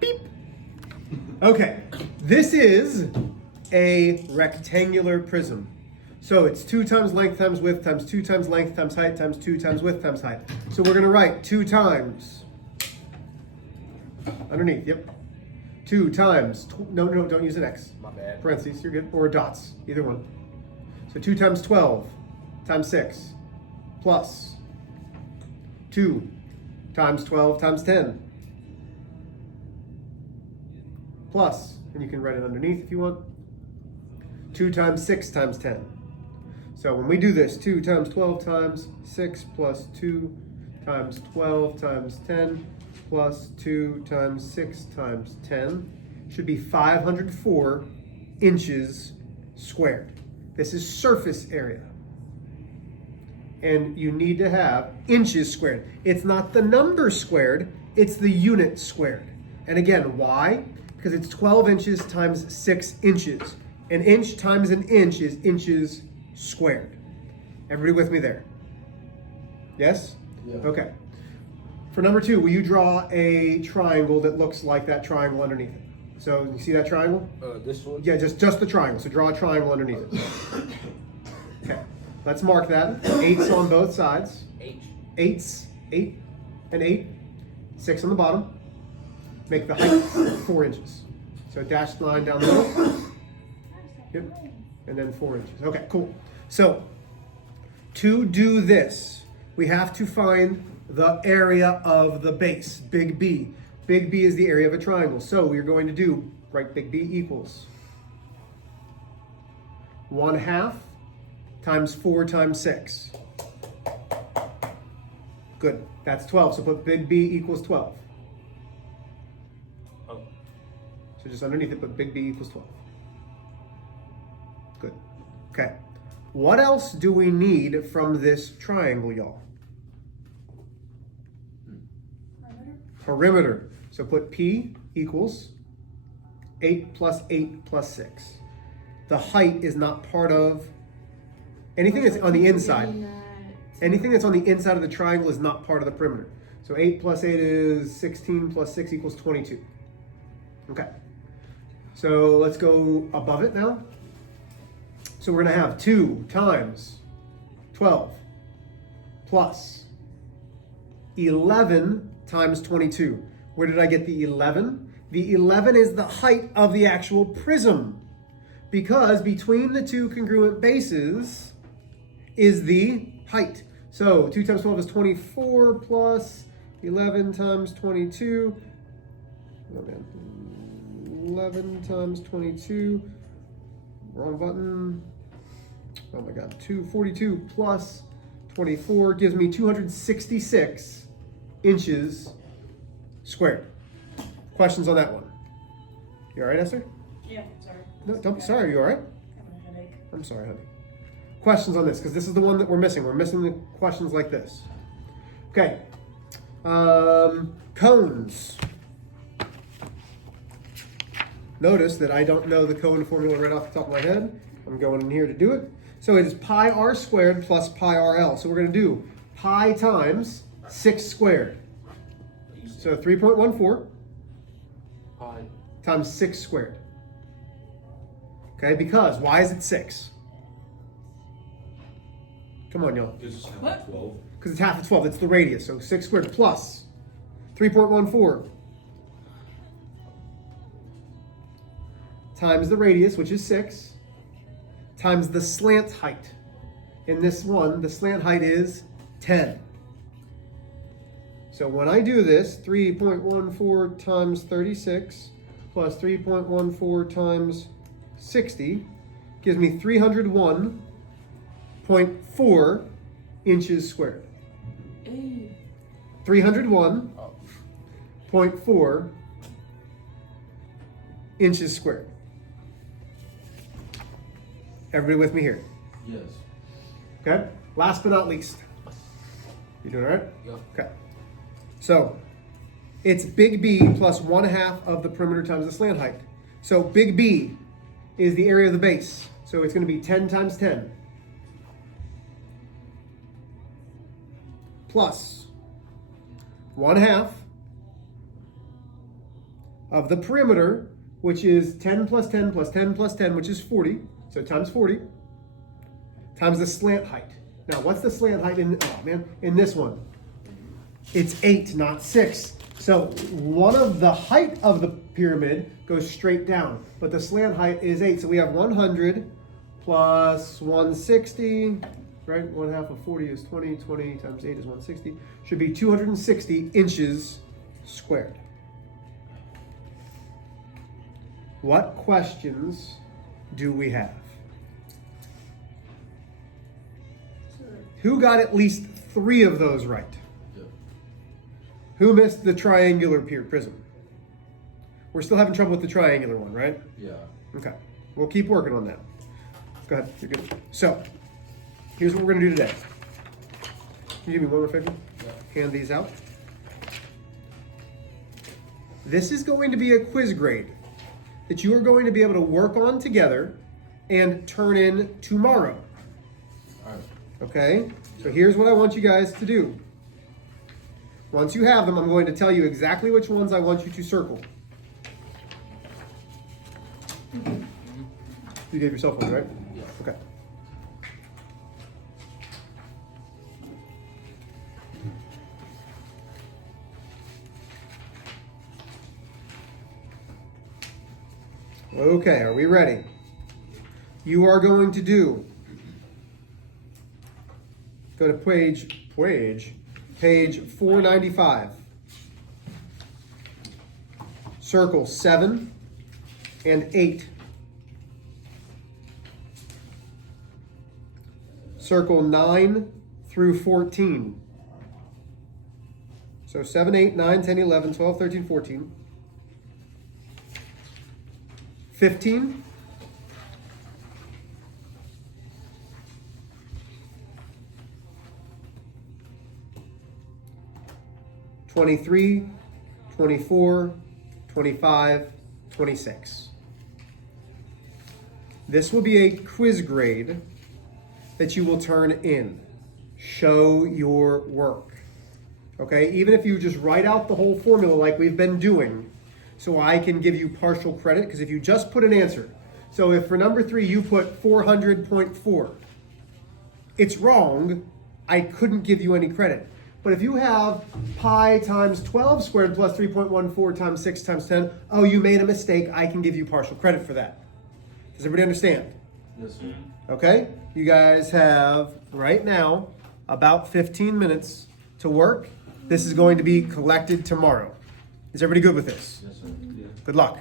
Beep. Okay, this is a rectangular prism. So it's 2 times length times width times 2 times length times height times 2 times width times height. So we're gonna write 2 times, underneath, yep. 2 times, no, don't use an X. My bad. Parentheses, you're good, or dots, either one. So 2 times 12 times 6 plus 2 times 12 times 10 plus, and you can write it underneath if you want, 2 times 6 times 10. So when we do this, 2 times 12 times 6 plus 2 times 12 times 10 plus 2 times 6 times 10 should be 504 inches squared. This is surface area. And you need to have inches squared. It's not the number squared, it's the unit squared. And again, why? Because it's 12 inches times 6 inches. An inch times an inch is inches squared. Everybody with me there? Yes? Yeah. Okay. For number 2, will you draw a triangle that looks like that triangle underneath it? So you see that triangle? This one? Yeah, just the triangle. So draw a triangle underneath it. Okay. Let's mark that. 8's on both sides. H. 8's, 8 and 8. 6 on the bottom. Make the height 4 inches. So dashed line down the middle. Yep. And then 4 inches. Okay, cool. So to do this, we have to find the area of the base, big B. Big B is the area of a triangle. So we're going to do, write big B equals 1/2 times 4 times 6. Good, that's 12. So put big B equals 12. Oh. So just underneath it, put big B equals 12. Good. Okay. What else do we need from this triangle, y'all? Perimeter. So put P equals 8 plus 8 plus 6. The height is not part of anything that's on the inside. Anything that's on the inside of the triangle is not part of the perimeter. So 8 plus 8 is 16 plus 6 equals 22. Okay. So let's go above it now. So we're going to have 2 times 12 plus 11 times 22. Where did I get the 11? The 11 is the height of the actual prism, because between the two congruent bases is the height. So 2 times 12 is 24 plus 11 times 22. Oh man. 11 times 22. Wrong button. Oh my God. 242 plus 24 gives me 266 inches squared. Questions on that one? You all right, Esther? Yeah, sorry. No, don't be sorry. Are you all right? Having a headache. I'm sorry, honey. Questions on this, because this is the one that we're missing. We're missing the questions like this. Okay. Cones. Notice that I don't know the cone formula right off the top of my head. I'm going in here to do it. So it is pi r squared plus pi rl. So we're going to do pi times 6 squared. So 3.14 Pi. times 6 squared. Okay, because why is it 6? Come on, y'all. This is half What? of 12. Because it's half of 12. It's the radius. So 6 squared plus 3.14 times the radius, which is 6, times the slant height. In this one, the slant height is 10. So when I do this, 3.14 times 36 plus 3.14 times 60 gives me 301.4 inches squared. 301.4 inches squared. Everybody with me here? Yes. Okay? Last but not least. You doing all right? Yeah. Okay. So it's big B plus 1/2 of the perimeter times the slant height. So big B is the area of the base. So it's going to be 10 times 10 plus 1/2 of the perimeter, which is 10 plus 10 plus 10 plus 10, which is 40. So times 40, times the slant height. Now, what's the slant height in this one? It's 8, not 6. So one of the height of the pyramid goes straight down, but the slant height is 8. So we have 100 plus 160, right? 1/2 of 40 is 20. 20 times 8 is 160. Should be 260 inches squared. What questions do we have? Who got at least 3 of those right? Who missed the triangular prism? We're still having trouble with the triangular one, right? Yeah. Okay. We'll keep working on that. Go ahead. You're good. So, here's what we're going to do today. Can you do me one more favor? Yeah. Hand these out. This is going to be a quiz grade that you are going to be able to work on together and turn in tomorrow. All right. Okay? So here's what I want you guys to do. Once you have them, I'm going to tell you exactly which ones I want you to circle. You gave yourself one, right? Yeah. Okay. Okay, are we ready? You are going to go to page 495. Circle 7 and 8. Circle 9 through 14. So 7, 8, 9, 10, 11, 12, 13, 14. 15. 23, 24, 25, 26. This will be a quiz grade that you will turn in. Show your work. Okay, even if you just write out the whole formula like we've been doing, so I can give you partial credit, because if you just put an answer, so if for number 3 you put 400.4, it's wrong, I couldn't give you any credit. But if you have pi times 12 squared plus 3.14 times 6 times 10, oh, you made a mistake, I can give you partial credit for that. Does everybody understand? Yes, sir. Okay, you guys have right now about 15 minutes to work. This is going to be collected tomorrow. Is everybody good with this? Yes, sir. Yeah. Good luck.